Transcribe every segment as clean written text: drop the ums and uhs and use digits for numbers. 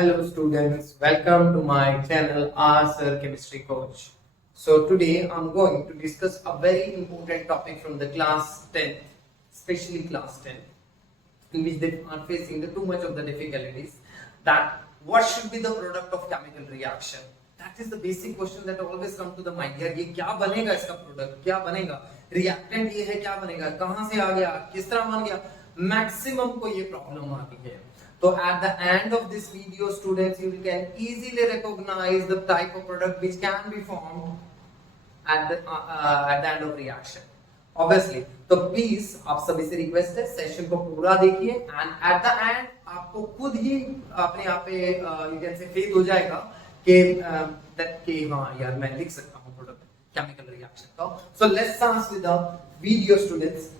Hello students, welcome to my channel R Sir Chemistry Coach. So today I'm going to discuss a very important topic from the class 10, especially class 10, in which they are facing too much of the difficulties. That what should be the product of chemical reaction? That is the basic question that always come to the mind. यार ये क्या बनेगा इसका product क्या बनेगा reactant ये है क्या बनेगा कहां से आ गया किस तरह बन गया मैक्सिमम को ये प्रॉब्लम आती है. So at the end of this video students you can easily recognize the type of product which can be formed at the end of reaction. Obviously तो प्लीज आप सभी से रिक्वेस्ट है सेशन को पूरा देखिए एंड एट द एंड आपको खुद ही अपने आप पे यू कैन से फेथ हो जाएगा कि हाँ यार मैं लिख सकता हूँ प्रोडक्ट केमिकल रिएक्शन का. So let's start with the video students.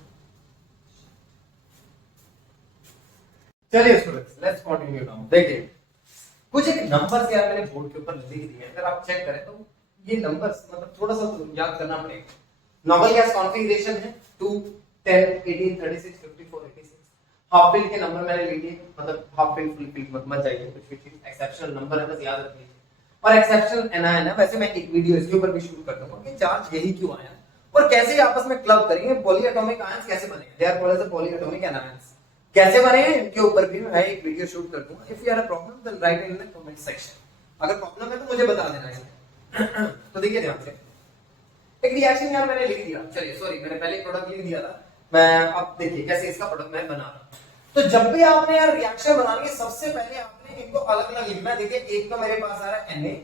चलिए स्टूडेंट्स लेट्स कंटिन्यू नाउ. देखिए कुछ एक नंबर्स यार मैंने बोर्ड के ऊपर लिख दिए हैं. अगर आप चेक करें तो ये नंबर्स मतलब थोड़ा सा याद करना पड़ेगा. नॉर्मल गैस कॉन्फ़िगरेशन है 2 10 18 36 54 86. हाफ फिल के नंबर मैंने लिए मतलब हाफ फिल फुल फिल मत चाहिए कुछ भी चीज एक्सेप्शनल नंबर है बस याद रख लीजिए. और एक्सेप्शनल एनायन है. वैसे मैं एक वीडियो इसके ऊपर भी शुरू कर दूंगा कि चार्ज यही क्यों आया और कैसे आपस में क्लब करेंगे. पॉलीएटॉमिक आयंस कैसे बनेंगे. They are called as polyatomic anions. कैसे बने हैं इनके ऊपर भी मैं एक वीडियो शूट कर दूंगा. If you have a problem then write in the comment section. अगर प्रॉब्लम है तो मुझे बता देना है. तो देखिए ध्यान से एक रिएक्शन यार मैंने लिख दिया. चलिए सॉरी मैंने पहले प्रोडक्ट लिख दिया था. मैं अब देखिए कैसे इसका प्रोडक्ट मैं बना रहा हूं. तो जब भी आपने यार रिएक्शन बनानी है सबसे पहले आपने इनको अलग-अलग लिखना है. देखिए एक तो मेरे पास आ रहा है Na,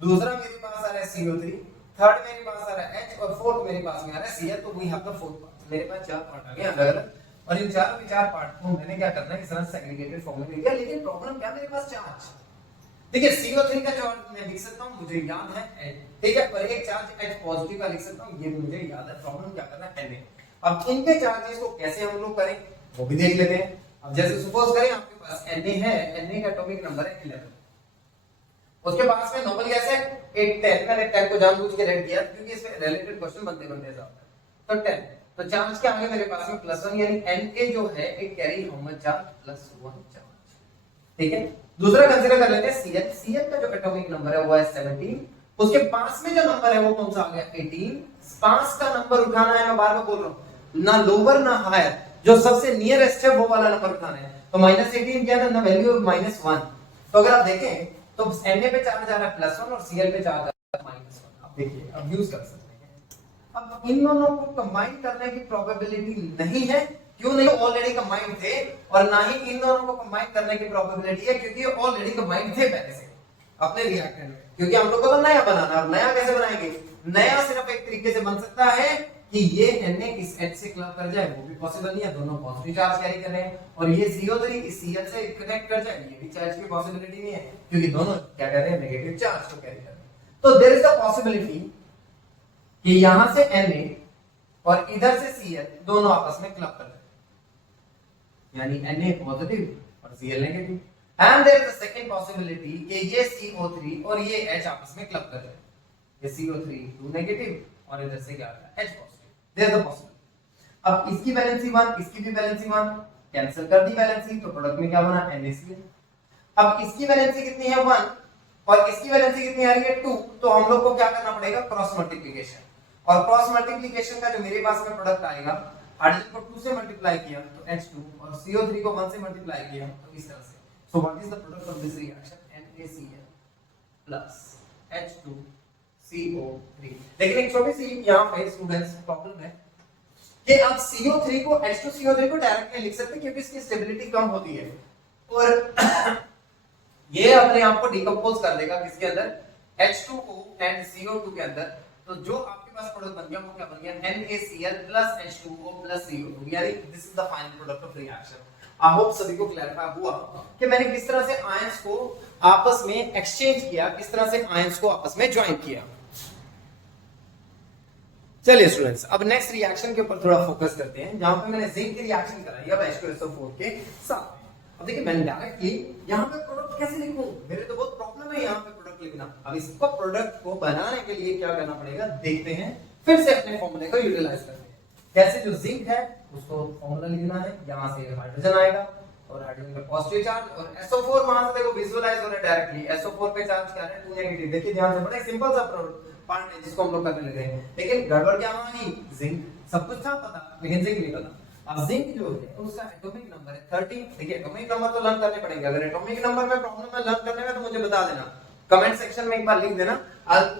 दूसरा मेरे पास आ रहा है CO3, थर्ड मेरे पास आ रहा है H और फोर्थ मेरे पास में आ रहा है Cl. तो we have the fourth part. मेरे पास चार पार्ट आ गए अलग-अलग और इन चारों के चार पार्ट को मैंने क्या करना है इस तरह सेग्रीगेटेड फॉर्म में लिख दिया. लेकिन प्रॉब्लम क्या मेरे पास चार्ज. देखिए CO3 का चार्ज मैं लिख सकता हूं मुझे याद है H. ठीक है पर एक चार्ज H पॉजिटिव का लिख सकता हूं ये मुझे याद है. प्रॉब्लम क्या करना है Na. अब इनके चार्जेस को कैसे हम लोग करें वो भी देख लेते हैं. अब जैसे सपोज करें आपके पास Na है. Na का एटॉमिक नंबर है 11. उसके पास में नॉर्मल गैस है 8 10. मैंने 10 को जानबूझ के रख दिया क्योंकि इसमें रिलेटेड क्वेश्चन बनते जाता है. तो 10 तो चार्ज के आगे मेरे पास में +1 यानी Na जो है it carry how much charge +1 charge. ठीक है. दूसरा कंसीडर कर लेते हैं Cl. Cl का जो एटॉमिक नंबर है वो है 17. उसके पास में जो नंबर है वो कौन सा आ गया 18. पास का नंबर उठाना है. मैं बार-बार बोल रहा हूं ना लोअर ना हायर जो सबसे नियरेस्ट है वो वाला नंबर उठाना है. तो -18 क्या है ना वैल्यू -1. तो अगर आप देखें तो Na पे चार्ज आ रहा है +1 और Cl पे चार्ज आ रहा है -1. अब देखिए अब यूज कर सकते हैं. अब इन दोनों को कंबाइन करने की प्रोबेबिलिटी नहीं है. क्यों नहीं. ऑलरेडी कंबाइन थे. और ना ही इन दोनों को कंबाइन करने की प्रोबेबिलिटी है क्योंकि ये ऑलरेडी कंबाइन थे पहले से अपने रिएक्टेंट में. क्योंकि हम लोग को तो नया बनाना. और नया कैसे बनाएंगे. नया सिर्फ एक तरीके से बन सकता है कि ये Na इस H से क्लब कर जाए वो भी पॉसिबल नहीं है. दोनों पॉजिटिव चार्ज कैरी कर रहे हैं. और ये CO3 इस Cl से कनेक्ट कर जाए ये भी चार्ज की पॉसिबिलिटी नहीं है क्योंकि दोनों क्या कर रहे हैं नेगेटिव चार्ज को कैरी कर रहे हैं. तो देयर इज द पॉसिबिलिटी कि यहां से Na और इधर से Cl दोनों आपस में क्लब कर रहे हैं यानी Na पॉजिटिव और Cl negative. And there is the second possibility कि ये CO3 और ये H आपस में क्लब कर रहे हैं. ये CO3 2 नेगेटिव और इधर से क्या आ रहा है H positive. There is the possibility. अब इसकी वैलेंसी 1 इसकी भी वैलेंसी 1 कैंसिल कर दी वैलेंसी. तो प्रोडक्ट में क्या बना NaCl. अब इसकी वैलेंसी कितनी है 1 और इसकी वैलेंसी कितनी आ रही है 2. तो हम लोग को क्या करना पड़ेगा क्रॉस मल्टीप्लिकेशन. और क्रॉस मल्टीप्लिकेशन का जो मेरे पास में प्रोडक्ट आएगा हाइड्रोजन को 2 से मल्टीप्लाई किया तो H2 और CO3 को 1 से मल्टीप्लाई किया तो इस तरह से. सो what is the product of this reaction NaCl plus H2CO3. लेकिन एक छोटी सी यहां पे स्टूडेंट्स प्रॉब्लम है कि आप CO3 को H2CO3 को डायरेक्ट नहीं लिख सकते क्योंकि इसकी स्टेबिलिटी कम होती है और ये अपने आप को डिकंपोज कर देगा किसके अंदर H2O एंड CO2 के अंदर. तो जो आपके पास प्रोडक्ट बन गया वो क्या बन गया NaCl plus H2O plus CO2 यानी this is the final product of reaction. I hope सभी को क्लैरिफाई हुआ कि मैंने किस तरह से आयंस को आपस में एक्सचेंज किया किस तरह से आयंस को आपस में ज्वाइन किया. चलिए स्टूडेंट्स अब नेक्स्ट रिएक्शन के ऊपर थोड़ा फोकस करते हैं जहां पे मैंने जिंक की रिएक्शन कराई अब H2SO4 के साथ. अब देखिए मैंने डायरेक्टली यहां पे प्रोडक्ट कैसे लिखूं. मेरे तो बहुत प्रॉब्लम है यहां पे प्रोडक्ट लिखना. अब इसको प्रोडक्ट को बनाने के लिए क्या करना पड़ेगा देखते हैं. फिर से अपने फॉर्मूले को यूटिलाइज करते हैं. कैसे जो जिंक है उसको फॉर्मूला लिखना है. यहां से हाइड्रोजन आएगा और हाइड्रोजन पे पॉजिटिव चार्ज, और SO4 वहां से देखो विजुअलाइज हो रहा है डायरेक्टली। SO4 पे चार्ज क्या है 2 नेगेटिव। देखिए ध्यान से, बड़ा सिंपल सा पार्ट है जिसको हम लोग करने लगे हैं, लेकिन गड़बड़ क्या हुई, जिंक सब कुछ था पता लेकिन जिंक नहीं पता। अब जिंक जो है उसका एटॉमिक नंबर है 30। देखिए एटॉमिक नंबर तो लर्न करने पड़ेंगे, अगर एटॉमिक नंबर में प्रॉब्लम है लर्न करने में तो मुझे बता देना, कमेंट सेक्शन में एक बार लिख देना, I'll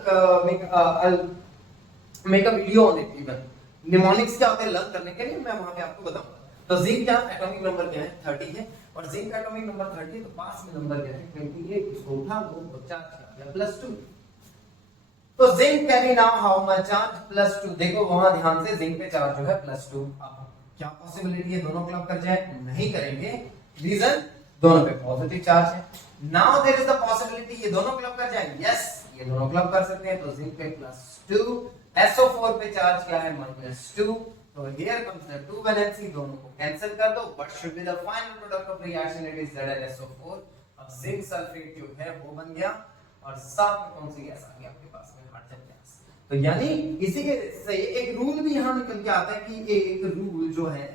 make a video on it even। Mnemonics क्या होते हैं लर्न करने के लिए मैं वहां पे आपको बताऊंगा। तो जिंक क्या एटॉमिक नंबर क्या है 30 है, और जिंक का एटॉमिक नंबर 30 तो पास में नंबर क्या है 28, इसको उठा दो तो चार्ज या +2। तो zinc carry now how much charge +2। देखो वहां ध्यान से जिंक पे चार्ज जो है +2। अब क्या पॉसिबिलिटी है दोनों क्लब कर जाए, नहीं करेंगे, रीजन दोनों पे पॉजिटिव चार्ज है। Now there is the possibility ये दोनों क्लब कर जाए, यस ये दोनों क्लब कर सकते हैं। तो जिंक पे +2, SO4 पे चार्ज क्या है -2। तो हियर कम्स द 2 वैलेंसी, दोनों को कैंसिल कर दो, what should be the final product of reaction, it is ZnSO4। अब जिंक सल्फेट जो है वो बन गया, और साथ में कौन सी गैस आ गई आपके पास में, हाइड्रोजन गैस। तो यानी इसी के से एक रूल भी यहां निकल के आता है कि एक रूल जो है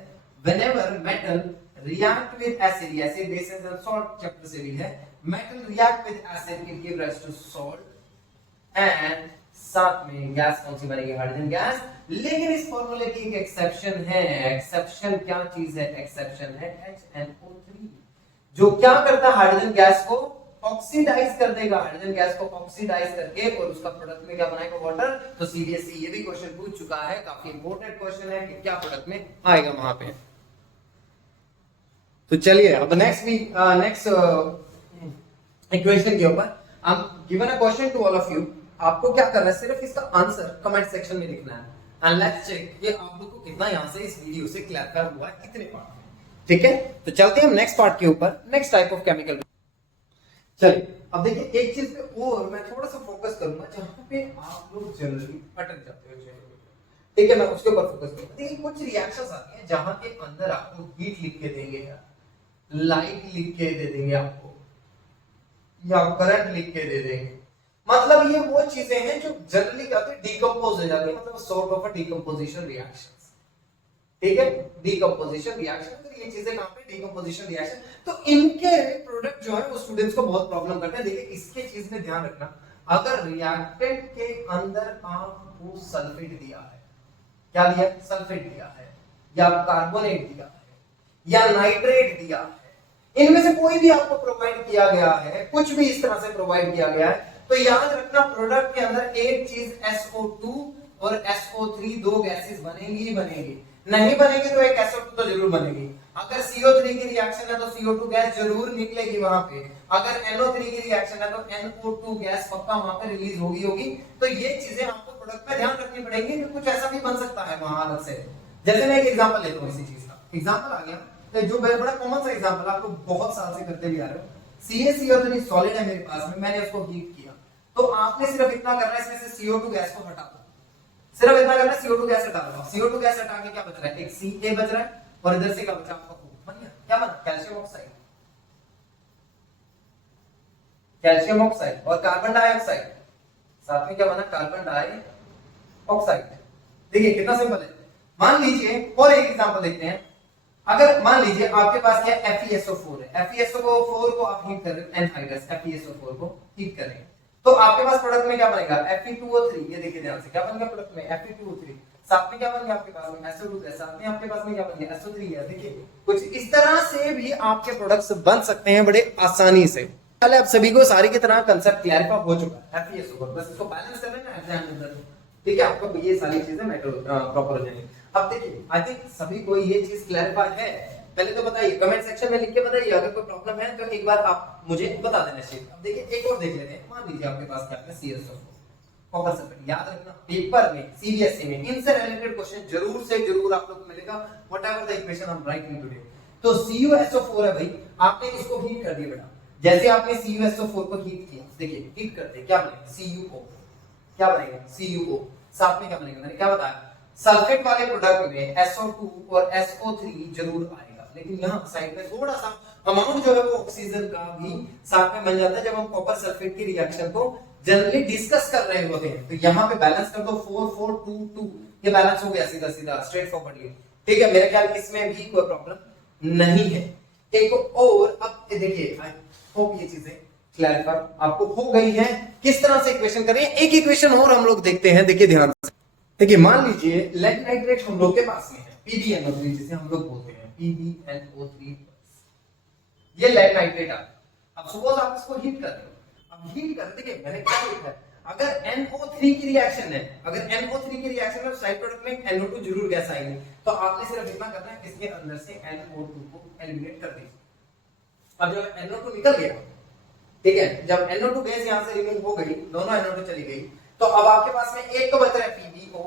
whenever metal react with acid, acid bases and salt chapter से भी है, metal react with acid it give rise to salt, and साथ में गैस कौन सी बनेगी, हाइड्रोजन गैस। लेकिन इस फॉर्मूले की एक एक्सेप्शन है। एक्सेप्शन क्या चीज है, एक्सेप्शन है HNO3, जो क्या करता है हाइड्रोजन गैस को ऑक्सीडाइज कर देगा, हाइड्रोजन गैस को ऑक्सीडाइज करके और उसका प्रोडक्ट में क्या बनाएगा, वाटर। तो सीबीएसई ये भी क्वेश्चन पूछ चुका है, काफी इंपॉर्टेंट क्वेश्चन है कि क्या प्रोडक्ट में आएगा वहां पे। तो चलिए अब नेक्स्ट इक्वेशन के ऊपर I am given a question to all of you. आपको क्या करना है, सिर्फ इसका आंसर कमेंट सेक्शन में लिखना है, एंड लेट्स चेक कि आप लोग को कितना यहां से इस वीडियो से क्लियर हुआ है कितने पार्ट में। ठीक है, तो चलते हैं हम नेक्स्ट पार्ट के ऊपर, नेक्स्ट टाइप ऑफ केमिकल। चलिए अब देखिए एक चीज पे और मैं थोड़ा सा फोकस करूंगा जहां पे आप लोग जनरली अटक जाते हो। ठीक है, मैं उसके ऊपर फोकस करूंगा। देखिए कुछ रिएक्शंस आती हैं जहां के अंदर आपको हीट लिख के देंगे, लाइट लिख के दे देंगे आपको, या करंट लिख के दे देंगे। मतलब ये वो चीजें हैं जो जनरली कहते हैं डिकम्पोज हो जाती है, मतलब sort of a decomposition reactions. ठीक है, डिकम्पोजिशन रिएक्शन, तो ये चीजें कहां पे डिकम्पोजिशन रिएक्शन। तो इनके प्रोडक्ट जो है वो स्टूडेंट्स को बहुत प्रॉब्लम करते हैं। देखिए इसके चीज में ध्यान रखना, अगर रिएक्टेंट के अंदर आपको सल्फेट दिया है, क्या दिया, सल्फेट दिया है, या कार्बोनेट दिया है, या नाइट्रेट दिया है, इनमें से कोई भी आपको प्रोवाइड किया गया है, कुछ भी इस तरह से प्रोवाइड किया गया है, तो याद रखना प्रोडक्ट के अंदर एक चीज SO2 और SO3 दो गैसेस बनेंगी ही बनेगी। नहीं बनेगी तो एक SO2 तो जरूर बनेगी। अगर CO3 की रिएक्शन है तो CO2 गैस जरूर निकलेगी वहां पे। अगर NO3 की रिएक्शन है तो NO2 गैस पक्का वहां पे रिलीज होगी। तो ये चीजें आपको प्रोडक्ट में ध्यान रखनी पड़ेगी कि कुछ ऐसा भी बन सकता है वहां अलग से। जैसे मैं एक एग्जांपल लेता हूं इसी चीज का, एग्जांपल आ गया तो जो बड़ा कॉमन सा एग्जांपल आप लोग बहुत साल से करते भी आ रहे हो। CaCO3 सॉलिड है मेरे पास में, मैंने उसको हीट किया, तो आपने सिर्फ इतना करना है, इसमें से CO2 गैस को हटा दो, सिर्फ इतना करना है, CO2 गैस हटा दो। CO2 गैस हटा के क्या बच रहा है, एक Ca बच रहा है, और इधर से क्या बचा आपका O, बन गया। क्या बना, कैल्शियम ऑक्साइड, कैल्शियम ऑक्साइड, और कार्बन डाइऑक्साइड साथ में क्या बना, कार्बन डाइऑक्साइड। देखिए कितना सिंपल है। मान लीजिए और एक एग्जांपल देखते हैं, अगर मान लीजिए आपके पास क्या FeSO4 है, FeSO4 को आप हीट कर रहे हो, एनहाइड्रस FeSO4 को हीट कर रहे हैं, तो आपके पास प्रोडक्ट में क्या बनेगा, Fe2O3। ये देखिए ध्यान से, क्या बन गया प्रोडक्ट में, Fe2O3। साथ में क्या बन गया आपके पास में, SO2 गैस, साथ में आपके पास में क्या बन गया, SO3 गैस। देखिए कुछ इस तरह से भी आपके प्रोडक्ट्स बन सकते हैं बड़े आसानी से। पहले आप सभी को सारी की तरह कांसेप्ट क्लैरिफाई हो चुका है FeSO4, बस इसको बैलेंस कर लेना एग्जाम में अंदर। ठीक है, आपको ये सारी चीजें मैटर प्रॉपर हो जाएंगी। अब देखिए आई थिंक सभी को ये चीज क्लैरिफाई है। पहले तो बताइए, कमेंट सेक्शन में लिख के बताइए, अगर कोई प्रॉब्लम है तो एक बार आप मुझे बता देना चाहिए। अब देखिए एक और देख लेते हैं। मान लीजिए आपके पास क्या है, CaSO4 कॉपर सल्फेट। याद रखना पेपर में, सीबीएसई में इनसे रिलेटेड क्वेश्चन जरूर से जरूर आप लोग को मिलेगा, whatever the equation I am writing today. तो CuSO4 है भाई, आपने इसको हीट कर दिया बेटा। जैसे आपने CuSO4 को हीट किया, देखिए हीट करते क्या बनेगा, CuO। क्या बनेगा, CuO। साथ में क्या बनेगा, मैंने क्या बताया, सल्फेट वाले प्रोडक्ट में SO2 और SO3 जरूर आएगा, लेकिन यहाँ साइड में थोड़ा सा अमाउंट जो है वो ऑक्सीजन का भी साथ में बन जाता है जब हम कॉपर सल्फेट की रिएक्शन को जनरली डिस्कस कर रहे होते हैं। तो यहाँ पे बैलेंस कर दो 4 4 2 2, ये बैलेंस हो गया सीधा सीधा स्ट्रेट फॉरवर्डली। ठीक है, मेरे ख्याल इसमें भी कोई प्रॉब्लम नहीं है। एक और अब देखिए, आई होप ये चीजें क्लैरिफाई आपको हो गई है किस तरह से इक्वेशन करें। एक इक्वेशन और हम लोग देखते हैं, देखिए ध्यान से। देखिए मान लीजिए लेड नाइट्रेट हम लोग के पास में है PbNO3 जिसे हम लोग बोलते हैं PbNO3, ये लेड नाइट्रेट आ। अब सपोज आप इसको हीट कर रहे हो, अब हीट कर, देखिए मैंने क्या लिखा है, अगर NO3 की रिएक्शन है, अगर NO3 की रिएक्शन है तो साइड प्रोडक्ट में NO2 जरूर गैस आएगी, तो आपने सिर्फ इतना करना है इसके अंदर से NO2 को एलिमिनेट कर दीजिए। अब जब NO2 निकल गया, ठीक है, जब NO2 गैस यहां से रिमूव हो गई, दोनों NO2 चली गई, तो अब आपके पास में एक तो बच रहा है PbO,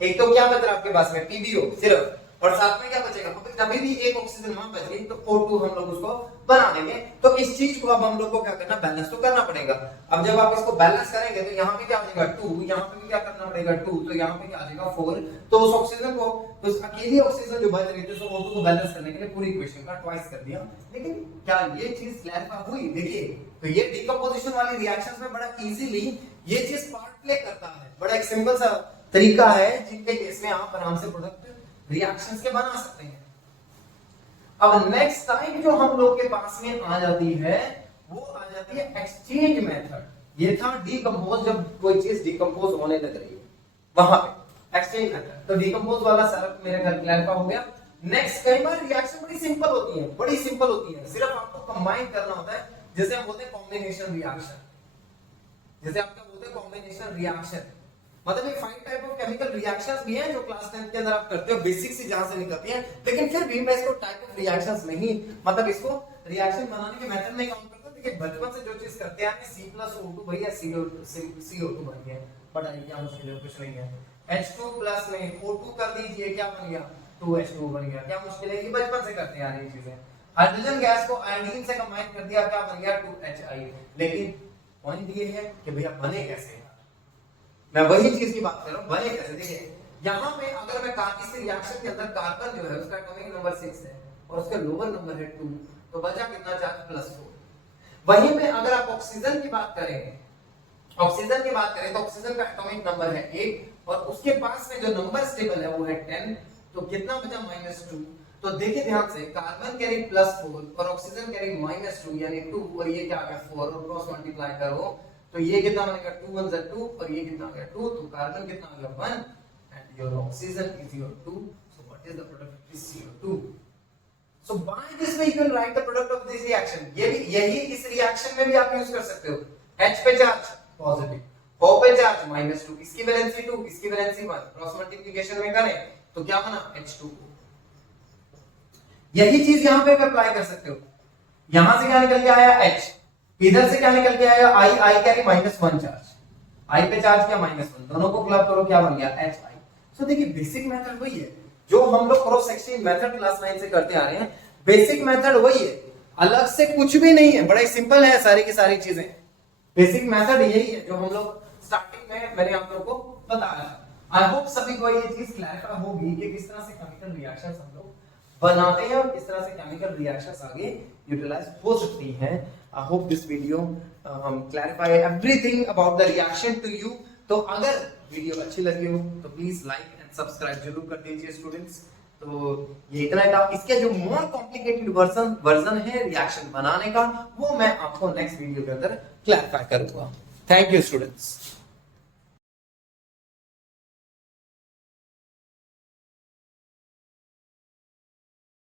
एक तो क्या बच रहा है आपके पास में PbO सिर्फ, और साथ में क्या बचेगा, जब भी एक ऑक्सीजन वहां बच गई तो O2 हम लोग उसको बना देंगे। तो इस चीज को अब हम लोग को क्या करना, बैलेंस तो करना पड़ेगा। अब जब आप इसको बैलेंस करेंगे तो यहाँ पे क्या आ जाएगा 2, यहाँ पे भी क्या करना पड़ेगा 2, तो यहाँ पे क्या आ जाएगा 4। तो उस ऑक्सीजन को, तो उस अकेली ऑक्सीजन जो बच रही थी उसको O2 को बैलेंस करने के लिए पूरी इक्वेशन का ट्वाइस कर दिया। लेकिन क्या ये चीज क्लैरिफाई हुई? देखिए तो ये डिकम्पोजिशन वाली रिएक्शंस में बड़ा इजीली ये चीज पार्ट प्ले करता है, बड़ा एक सिंपल सा तरीका है जिनके केस में आप आराम से प्रोडक्ट रिएक्शंस के बना सकते हैं। अब नेक्स्ट टाइम जो हम लोग के पास में आ जाती है वो आ जाती है एक्सचेंज मेथड। ये था डीकंपोज, जब कोई चीज डीकंपोज होने लग रही है वहां पे एक्सचेंज मेथड, तो डीकंपोज वाला सारा मेरे घर क्लैरिफाई हो गया। नेक्स्ट, कई बार रिएक्शन बड़ी सिंपल होती है, बड़ी सिंपल होती है, सिर्फ आपको कंबाइन करना होता है, जैसे हम बोलते हैं कॉम्बिनेशन रिएक्शन, जैसे आपका बोलते हैं कॉम्बिनेशन रिएक्शन, मतलब ये 5 टाइप ऑफ केमिकल रिएक्शंस भी हैं जो क्लास 10 के अंदर आप करते हो, बेसिक से जहां से निकलती हैं, लेकिन फिर भी मैं इसको टाइप ऑफ रिएक्शंस नहीं, मतलब इसको रिएक्शन बनाने के मेथड नहीं काउंट करता। देखिए बचपन से जो चीज करते हैं C+O2 भैया CO2 बन गया, बट क्या मुश्किल है, कुछ नहीं है। H2+ में O2 कर दीजिए, क्या बन गया 2H2 बन गया, क्या मुश्किल है, ये बचपन से करते हैं ये चीजें। हाइड्रोजन गैस को आयोडीन से कंबाइन कर दिया, क्या बन गया 2HI। लेकिन पॉइंट ये है कि भैया बने कैसे, मैं वही चीज की बात कर रहा हूं, बने कैसे। देखिए यहां पे अगर मैं इस रिएक्शन के अंदर कार्बन जो है उसका एटॉमिक नंबर 6 है और उसका लोअर नंबर है 2, तो बचा कितना चार्ज +4। वहीं में अगर आप ऑक्सीजन की बात करें, ऑक्सीजन की बात करें तो ऑक्सीजन का एटॉमिक नंबर है 8 और उसके पास में जो नंबर स्टेबल है वो है 10, तो कितना बचा -2। तो देखिए ध्यान से, कार्बन कैरी +4 और ऑक्सीजन कैरी -2 यानी 2, और ये क्या आ गया 4, और क्रॉस मल्टीप्लाई करो तो ये कितना बनेगा 2 1 = 2 और ये कितना आ गया 2, तो कार्बन कितना आ गया 1 and your oxygen is your 2। So what is the product is CO2। So by this way you can write the product of this reaction. ये भी यही इस रिएक्शन में भी आप यूज कर सकते हो। H पे चार्ज पॉजिटिव, O पे चार्ज -2, इसकी वैलेंसी 2, इसकी वैलेंसी 1, क्रॉस मल्टीप्लिकेशन में करें तो क्या बना H2। यही चीज यहां पे अप्लाई कर सकते हो। यहां से क्या निकल के आया H, इधर से क्या निकल के आया I कैरी -1 चार्ज, I पे चार्ज क्या -1, दोनों को क्लब करो क्या बन गया HI। सो देखिए बेसिक मेथड वही है जो हम लोग क्रॉस सेक्शनिंग मेथड क्लास 9 से करते आ रहे हैं, बेसिक मेथड वही है, अलग से कुछ भी नहीं है, बड़ा ही सिंपल है सारी की सारी चीजें। बेसिक मेथड यही है जो हम लोग स्टार्टिंग में मैंने आप लोगों को बताया। आई होप सभी को ये चीज क्लैरिफाई होगी कि किस तरह से केमिकल रिएक्शंस हम लोग बनाते हैं और किस तरह से केमिकल रिएक्शंस आगे यूटिलाइज हो सकती हैं। I hope this video clarify everything about the reaction to you. तो अगर वीडियो अच्छी लगी हो तो प्लीज लाइक एंड सब्सक्राइब जरूर कर दीजिए स्टूडेंट्स। तो ये इतना ही था। इसके जो मोर कॉम्प्लिकेटेड वर्जन है रिएक्शन बनाने का वो मैं आपको नेक्स्ट वीडियो के अंदर क्लैरिफाई करूंगा। Thank you students.